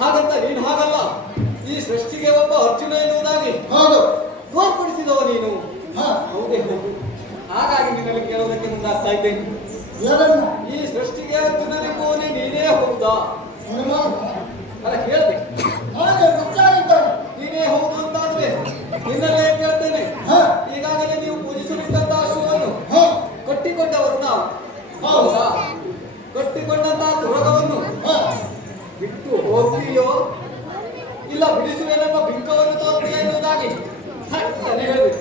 ಹಾಗಂತ ನೀನು ಹಾಗಲ್ಲ. ಈ ಸೃಷ್ಟಿಗೆ ಒಬ್ಬ ಅರ್ಜುನ ಎನ್ನುವುದಾಗಿ ತೋರ್ಪಡಿಸಿದವ ನೀನು. ಹೌದೇ ಹೌದು ಹಾಗಾಗಿ ನಿನ್ನಲ್ಲಿ ಕೇಳೋದಕ್ಕೆ ಮುಂದಾಗ್ತಾ ಇದ್ದೇನೆ. ಈ ಸೃಷ್ಟಿಗೆ ಅರ್ಜುನನಿಗೂ ನೀನೇ ಹೌದಾ? ಅಲ್ಲ ಕೇಳ್ದೆ. ನೀನೇ ಹೌದು ಅಂತಾದ್ರೆ ನಿನ್ನಲ್ಲೇ ಕೇಳ್ತೇನೆ. ಈಗಾಗಲೇ ನೀವು ಪೂಜಿಸಲಿದ್ದಂತಹ ಶೂವನ್ನು ಕಟ್ಟಿಕೊಂಡವರು ನಾವು. ಹೌದಾ. ಕಟ್ಟಿಕೊಂಡಂತಹ ತುರಗವನ್ನು ಹೋಗ್ತೀಯೋ ಇಲ್ಲ ಬಿಡಿಸುವೆನೆಂಬ ಬಿಂಕವನ್ನು ತೋರ್ತೀಯ ಎನ್ನುವುದಾಗಿ. ಹೇಳ್ಬೇಕು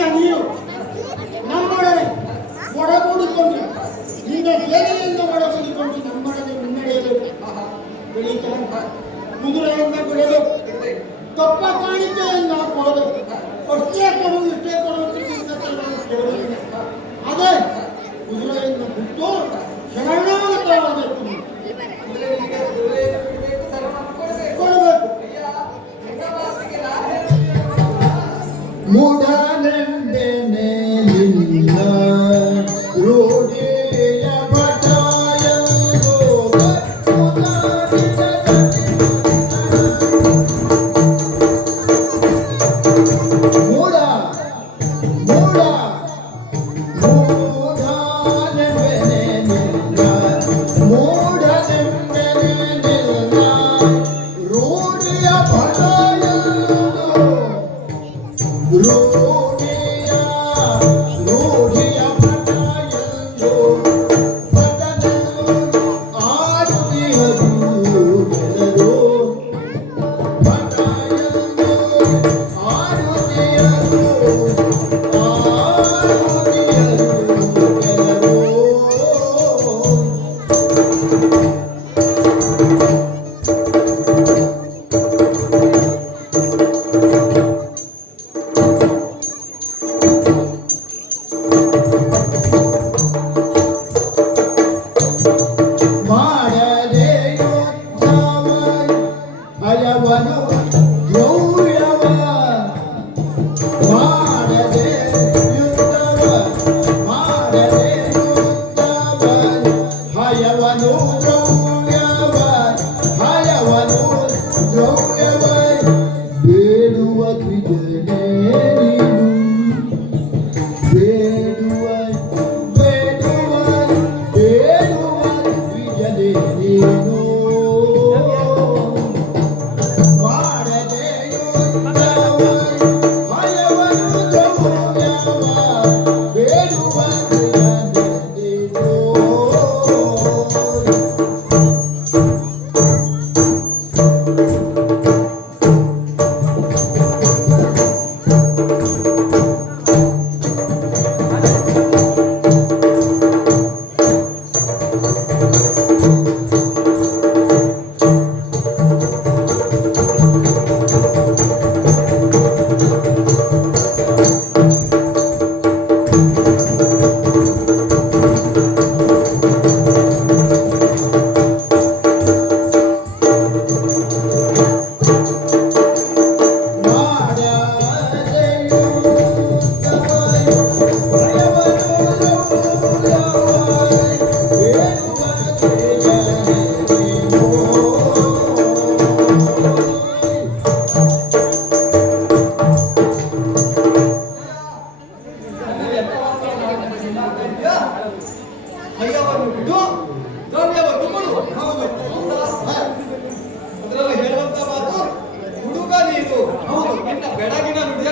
Gracias a Dios. know. ಹುಡುಗ ನೀನು ಹೌದು ನಿನ್ನ ಬೆಳಗಿನ ನುಡಿಯ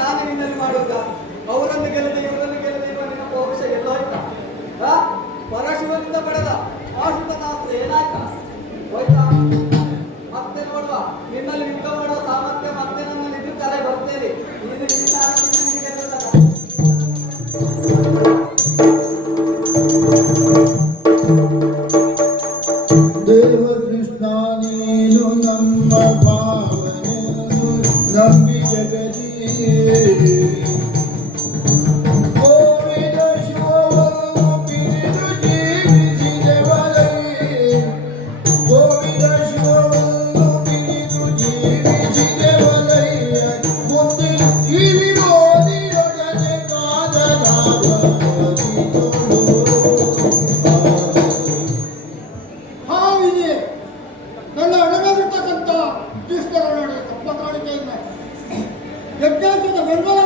ನಾನು ನಿನ್ನಲ್ಲಿ ಮಾಡುವುದ ಅವರನ್ನು ಗೆಲ್ಲದೆ, ಇವರನ್ನು ಗೆಲ್ಲದೆ ಇರುವ ನಿನ್ನ ಪೌರುಷ ಎಲ್ಲೋಯ್ತ ಪರಶಿವನಿಂದ ಪಡೆದ ಆಶ್ರಿತ ಆಸ್ತ್ರ ಏನಾಯ್ತ? ಹೋಯ್ತಾ? ಮತ್ತೆ ನೋಡುವ. ನಿನ್ನಲ್ಲಿ ಯುದ್ಧ ಮಾಡುವ ಸಾಮರ್ಥ್ಯ ಮತ್ತೆ ನನ್ನಲ್ಲಿ ಇದ್ದು ತಲೆ ಬರ್ತೇನೆ. ಇದು ನಿನ್ನ వ్యత్యాసత విడుదల